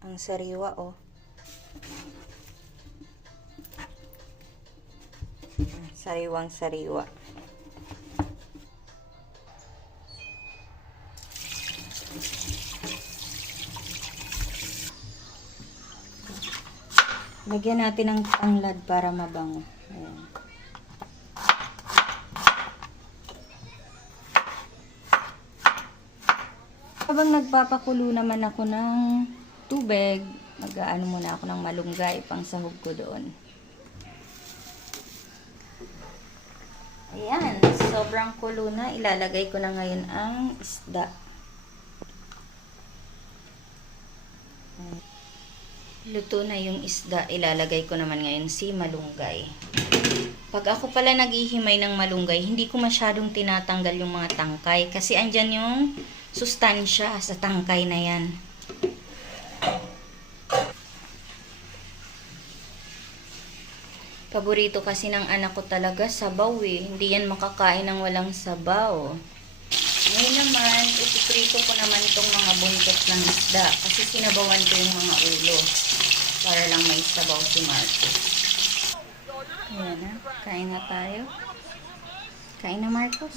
Ang sariwa, oh. Sariwang sariwa. Lagyan natin ng tanglad para mabango. Ayan. Habang nagpapakulo naman ako ng tubig, mag-aano muna ako ng malunggay pang sahog ko doon. Ayan, sobrang kulo na. Ilalagay ko na ngayon ang isda. Luto na yung isda. Ilalagay ko naman ngayon si malunggay. Pag ako pala naghihimay ng malunggay, hindi ko masyadong tinatanggal yung mga tangkay. Kasi andyan yung sustansya sa tangkay na yan. Paborito kasi ng anak ko talaga sabaw eh. Hindi yan makakain ng walang sabaw. Ngayon naman, ipiprito ko naman itong mga buntot ng isda. Kasi sinabawan ko yung mga ulo. Para lang may sabaw si Marcos. Ayan na. Kain na tayo. Kain na, Marcos.